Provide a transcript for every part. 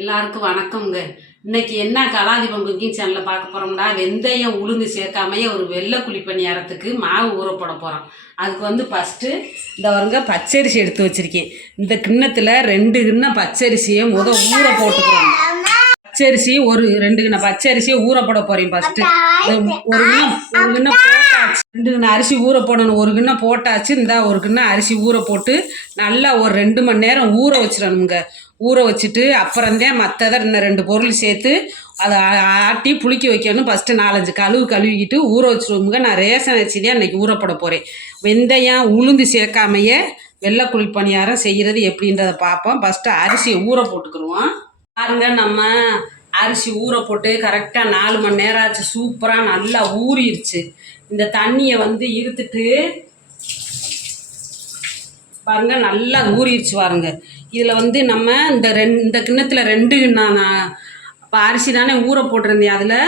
எல்லாருக்கும் வணக்கம்ங்க. இன்னைக்கு என்ன கலாதிபம் குக்கிங் சேனலில் பார்க்க போகிறோம்னா வெந்தயம் உளுந்து சேர்க்காமையே ஒரு வெள்ளை குழி பணியாரத்துக்கு மாவு ஊற போட போகிறோம் அதுக்கு வந்து ஃபஸ்ட்டு இந்த வருங்க பச்சரிசி எடுத்து வச்சுருக்கேன். இந்த கிண்ணத்தில் ரெண்டு கிண்ணம் பச்சரிசியை முத ஊற போட்டுக்கிறோம். பச்சரிசி ஒரு ரெண்டு கிண்ணம் பச்சரிசியை ஊற போட போகிறேன் ஃபஸ்ட்டு ஒரு கிண்ணம் ஒரு கிண்ணம் போட்டாச்சு. ரெண்டு கிண்ணம் அரிசி ஊற போடணும். ஒரு கிண்ணம் போட்டாச்சு. இந்த ஒரு கிண்ணம் அரிசி ஊற போட்டு நல்லா ஒரு ரெண்டு மணி நேரம் ஊற வச்சிடணுங்க. ஊற வச்சுட்டு அப்புறம்தான் மற்றதை இன்னும் ரெண்டு பொருள் சேர்த்து அதை ஆட்டி புளிக்க வைக்கணும். ஃபஸ்ட்டு நாலஞ்சு கழுவு கழுவிக்கிட்டு ஊற வச்சுருவோமுங்க நான் ரேஷன் அரிசி தான் இன்றைக்கி போகிறேன் வெந்தயம் உளுந்து சேர்க்காமையே வெள்ளை குழி பணியாரம் செய்கிறது எப்படின்றத பார்ப்போம். ஃபஸ்ட்டு அரிசியை ஊற போட்டுக்கிருவோம் பாருங்க நம்ம அரிசி ஊற போட்டு கரெக்டாக நாலு மணி நேரம் ஆச்சு. சூப்பராக நல்லா ஊறிடுச்சு. இந்த தண்ணியை வந்து இருத்துட்டு பாருங்கள் நல்லா ஊறிடுச்சு பாருங்க. இதில் வந்து நம்ம இந்த ரெண் இந்த கிண்ணத்தில் ரெண்டு கிண்ணம் நான் இப்போ அரிசி தானே ஊற போட்டிருந்தேன் அதில்.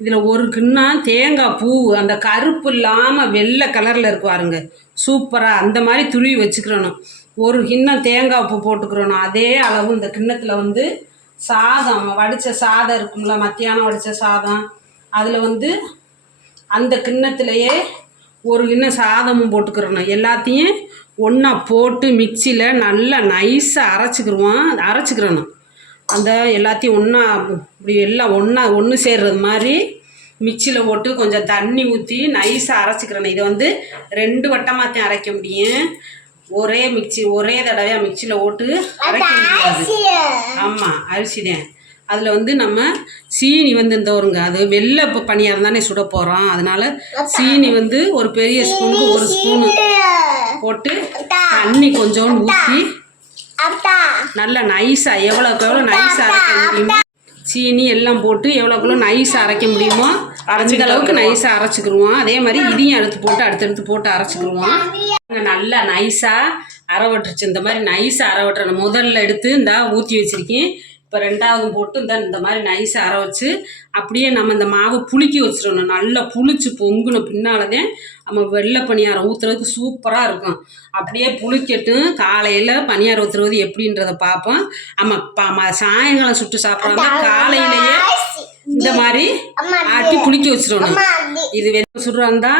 இதில் ஒரு கிண்ணம் தேங்காய் பூ அந்த கருப்பு இல்லாமல் வெள்ளை கலரில் இருக்கு பாருங்க. சூப்பராக அந்த மாதிரி துருவி வச்சுக்கிறணும். ஒரு கிண்ணம் தேங்காய் பூ போட்டுக்கிறணும். அதே அளவு இந்த கிண்ணத்தில் வந்து சாதம் வடித்த சாதம் இருக்கும்ல மத்தியானம் வடித்த சாதம். அதில் வந்து அந்த கிண்ணத்துலேயே ஒரு கிண்ணம் சாதமும் போட்டுக்கிறணும். எல்லாத்தையும் ஒன்றா போட்டு மிக்சியில் நல்லா நைஸாக அரைச்சிக்கிருவோம். அரைச்சிக்கிறணும். அந்த எல்லாத்தையும் ஒன்றா இப்படி எல்லாம் ஒன்றா ஒன்று சேர்றது மாதிரி மிக்சியில் போட்டு கொஞ்சம் தண்ணி ஊற்றி நைஸாக அரைச்சிக்கிறணும். இதை வந்து ரெண்டு வட்டமாத்தையும் அரைக்க முடியும். ஒரே மிக்சி ஒரே தடவையாக மிக்சியில் போட்டு அரைக்க முடியாது. ஆமாம் அரிசி தான் அதில் வந்து நம்ம சீனி வந்து இந்த வருங்க அது வெள்ளை இப்போ பணியாரம் தானே சுட போகிறோம் அதனால சீனி வந்து ஒரு பெரிய ஸ்பூனுக்கு ஒரு ஸ்பூனு போட்டு தண்ணி கொஞ்சோண்டு ஊற்றி நல்லா நைஸாக எவ்வளோக்கு எவ்வளோ நைஸாக அரைக்க முடியுமோ சீனி எல்லாம் போட்டு எவ்வளோக்கு எவ்வளோ நைஸாக அரைக்க முடியுமோ அந்த அளவுக்கு நைஸாக அரைச்சிக்கிருவோம் அதே மாதிரி இதையும் எடுத்து போட்டு அடுத்தடுத்து போட்டு அரைச்சிக்கிருவோம் நல்லா நைஸாக அரைவட்டுருச்சு இந்த மாதிரி நைஸாக அரைவட்டுறேன் முதல்ல எடுத்து இந்த ஊற்றி வச்சுருக்கேன். இப்போ ரெண்டாவது போட்டு இந்த இந்த மாதிரி நைஸாக அரை வச்சு அப்படியே நம்ம இந்த மாவு புளிக்க வச்சிடணும். நல்லா புளிச்சு பொங்குன பின்னால்தான் நம்ம வெள்ளை பணியாரம் ஊற்றுறதுக்கு சூப்பராக இருக்கும். அப்படியே புளிக்கட்டும். காலையில் பணியாரம் ஊற்றுறது எப்படின்றத பார்ப்போம். ஆமாம் சாயங்காலம் சுட்டு சாப்பிட்றாங்க காலையிலேயே இந்த மாதிரி ஆட்டி புளிக்க வச்சிடணும். இது வெள்ளை சுடுறாந்தா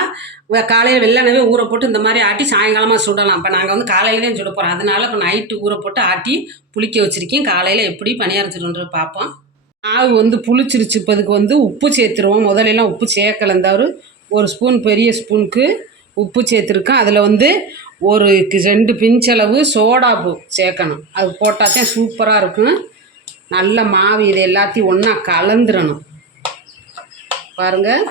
காலையில் வெள்ளனவே ஊற போட்டு இந்த மாதிரி ஆட்டி சாயங்காலமாக சுடலாம். இப்போ நாங்கள் வந்து காலையிலேயே தான் சுட போகிறோம் அதனால இப்போ நைட்டு ஊற போட்டு ஆட்டி புளிக்க வச்சுருக்கேன். காலையில் எப்படி பணியாரம் பார்ப்போம் மாவு வந்து புளிச்சிருச்சு. இப்போ வந்து உப்பு சேர்த்துருவோம். முதல்லலாம் உப்பு சேர்க்கல ஒரு ஸ்பூன் பெரிய ஸ்பூனுக்கு உப்பு சேர்த்துருக்கோம் அதில் வந்து ஒரு ரெண்டு பிஞ்சளவு சோடாப்பு சேர்க்கணும். அது போட்டால் தான் சூப்பராக இருக்கும். நல்ல மாவு இது எல்லாத்தையும் ஒன்றா கலந்துடணும் பாருங்கள்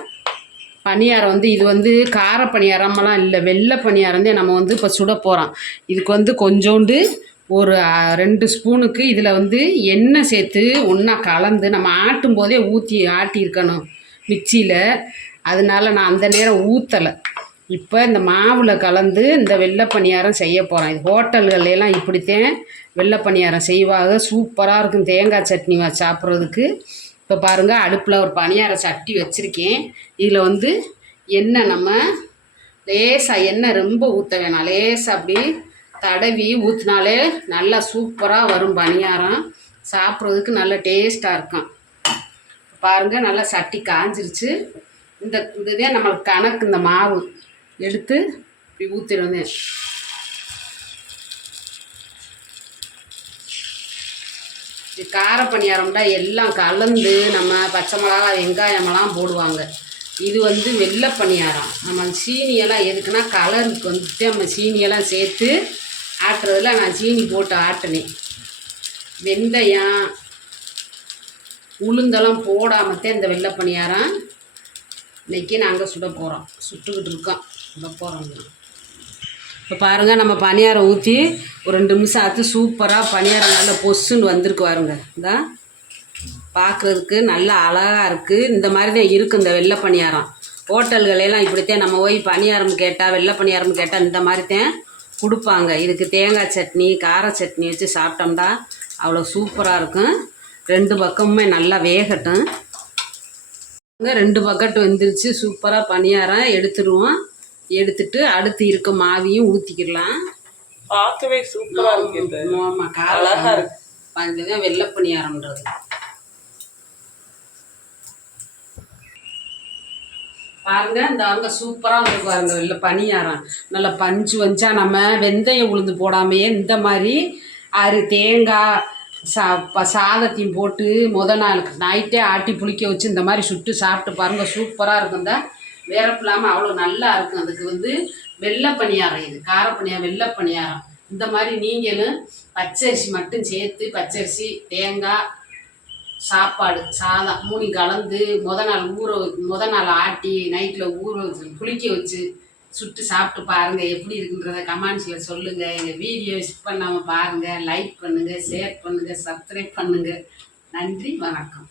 பணியாரம் வந்து இது வந்து கார பணியாரமெல்லாம் இல்லை. வெள்ளை பணியாரம் நம்ம வந்து இப்போ சுட போகிறோம் இதுக்கு வந்து கொஞ்சோண்டு ஒரு ரெண்டு ஸ்பூனுக்கு இதில் வந்து எண்ணெய் சேர்த்து ஒன்றா கலந்து நம்ம ஆட்டும் போதே ஊற்றி ஆட்டியிருக்கணும் மிக்சியில். அதனால நான் அந்த நேரம் ஊற்றலை இப்போ இந்த மாவில் கலந்து இந்த வெள்ளை பணியாரம் செய்ய போகிறேன் இது ஹோட்டல்கள்ல எல்லாம் இப்படித்தான். வெள்ளை பணியாரம் செய்வாங்க. சூப்பராக இருக்கும். தேங்காய் சட்னி வச்சு சாப்பிட்றதுக்கு. இப்போ பாருங்கள் அடுப்பில் ஒரு பணியார சட்டி வச்சுருக்கேன். இதில் வந்து எண்ணெய் நம்ம லேசாக எண்ணெய் ரொம்ப ஊற்ற வேணாம். லேசாக அப்படி தடவி ஊற்றினாலே நல்லா சூப்பராக வரும் பணியாரம். சாப்பிட்றதுக்கு நல்ல டேஸ்ட்டாக இருக்கும். பாருங்கள் நல்லா சட்டி காஞ்சிருச்சு. இந்த இதுவே நம்மளுக்கு கணக்கு இந்த மாவு எடுத்து இப்படி ஊற்றிடுவேன் இது கார பணியாரம்டா எல்லாம் கலந்து நம்ம பச்சை மிளகா வெங்காயமெல்லாம் போடுவாங்க. இது வந்து வெள்ளை பணியாரம் நம்ம சீனியெல்லாம் எதுக்குன்னா கலருக்கு வந்துட்டு நம்ம சீனியெல்லாம் சேர்த்து ஆட்டுறதுல நான் சீனி போட்டு ஆட்டினேன். வெந்தயம் உளுந்தெல்லாம் போடாமத்தே இந்த வெள்ளை பணியாரம் இன்றைக்கி நாங்கள் சுட போகிறோம் சுட்டுக்கிட்டு இருக்கோம். சுட போகிறோம் இப்போ பாருங்கள் நம்ம பணியாரம் ஊற்றி ஒரு ரெண்டு நிமிஷம் ஆற்று சூப்பராக பணியாரம் நல்லா பொசுன்னு வந்திருக்கு பாருங்க. இந்தா பார்க்குறதுக்கு நல்லா அழகாக இருக்குது இந்த மாதிரி தான் இருக்குது இந்த வெள்ளை பணியாரம் ஹோட்டல்களெல்லாம் இப்படித்தான் நம்ம போய் பணியாரம் கேட்டால் வெள்ளை பணியாரம் கேட்டால் இந்த மாதிரி தான் கொடுப்பாங்க. இதுக்கு தேங்காய் சட்னி கார சட்னி வச்சு சாப்பிட்டோம்னா அவ்வளோ சூப்பராக இருக்கும். ரெண்டு பக்கமுமே நல்லா வேகட்டும். ரெண்டு பக்கெட் வந்துருச்சு. சூப்பராக பணியாரம் எடுத்துருவோம். எடுத்துட்டு அடுத்து இருக்க மாவையும் ஊற்றிக்கிடலாம் பார்க்கவே சூப்பரா இருக்கு ஆமாம் அழகா இருக்கு. வெள்ளை பணியாரம்ன்றது. பாருங்க இந்த அங்க சூப்பராக வந்து பாருங்க வெள்ளை பணியாரம். நல்லா பஞ்சு வச்சா நம்ம வெந்தயம் உளுந்து போடாமையே இந்த மாதிரி அரு தேங்காய் சா சாதத்தையும் போட்டு முத நாள் நைட்டே ஆட்டி புளிக்க வச்சு இந்த மாதிரி சுட்டு சாப்பிட்டு பாருங்க சூப்பராக இருக்கும் வேரப்பில்லாமல் அவ்வளோ நல்லா இருக்கும். அதுக்கு வந்து வெள்ளை பணியாரம் இது. காரப்பணியாரம் வெள்ளப்பணியாரம் வெள்ளை பணியாரம். இந்த மாதிரி நீங்களும் பச்சரிசி மட்டும் சேர்த்து பச்சரிசி தேங்காய் சாப்பாடு சாதம் மூணு கலந்து முத நாள் ஊற முத நாள் ஆட்டி நைட்டில் ஊற வச்சு புளிக்க வச்சு சுட்டு சாப்பிட்டு பாருங்கள் எப்படி இருக்குன்றத கமெண்ட்ஸில் சொல்லுங்கள் எங்கள் வீடியோ மிஸ் பண்ணாமல் பாருங்கள் லைக் பண்ணுங்கள் ஷேர் பண்ணுங்கள் சப்ஸ்கிரைப் பண்ணுங்கள் நன்றி வணக்கம்.